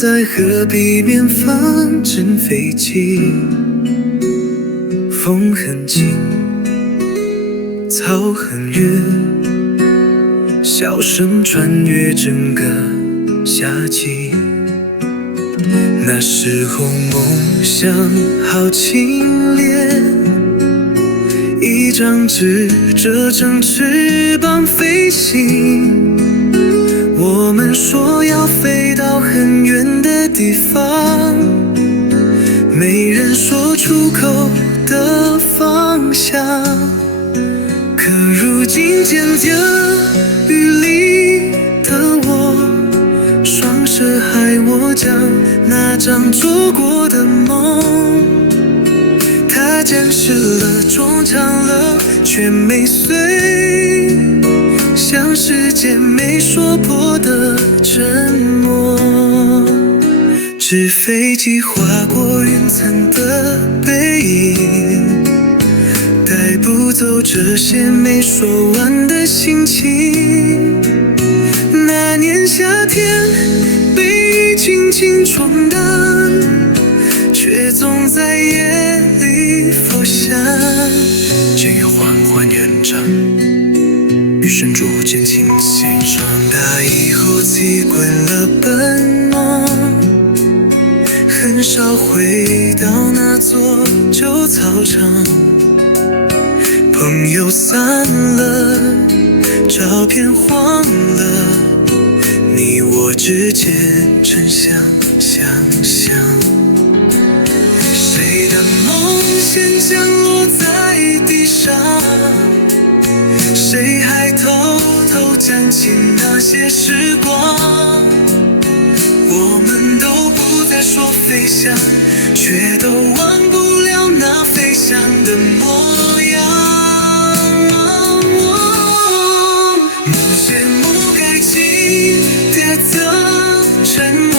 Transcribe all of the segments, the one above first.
在河堤边放整飞机，风很轻，草很远，笑声穿越整个夏季。那时候梦想好清冽，一张纸折成翅膀飞行。我们说要飞到很远的地方，没人说出口的方向。可如今渐渐雨里的我，双手还握着那张做过的梦，它坚实了，撞墙了，却没碎，像时间没说破的沉默。纸飞机划过云层的背影，带不走这些没说完的心情。那年夏天被轻轻冲淡，却总在夜里浮现。渐要缓缓延展，雨声逐渐清晰。长大以后习惯了奔忙，很少回到那座旧操场。朋友散了，照片黄了，你我之间真相想象。谁的梦先降落在地上？谁还偷偷捡起那些时光？我们都不再说飞翔，却都忘不了那飞翔的模样。某些幕盖起叠的沉默，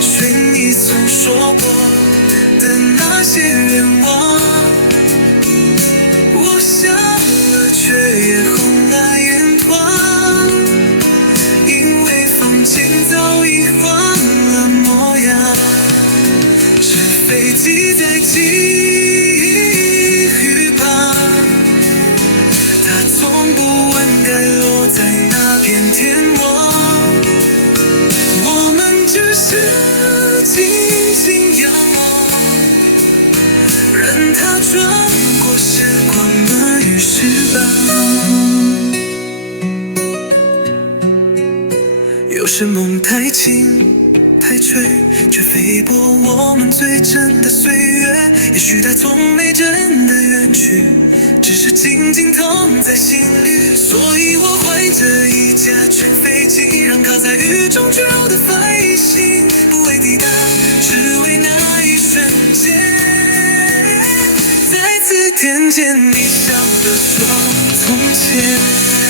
随你曾说过的那些愿望。我笑了，却也红了眼眶，因为风景早已换了模样。纸飞机在记忆旁，它从不问该落在哪片天王。我们只是静静仰望，任它穿过时光的雨石板。有时梦太轻太脆，却飞过我们最真的岁月。也许它从没真的远去，只是静静躺在心里。所以我怀着一架全飞机，让靠在雨中去绕的飞行，不为抵达，只为那一瞬间，再次听见你笑的说从前。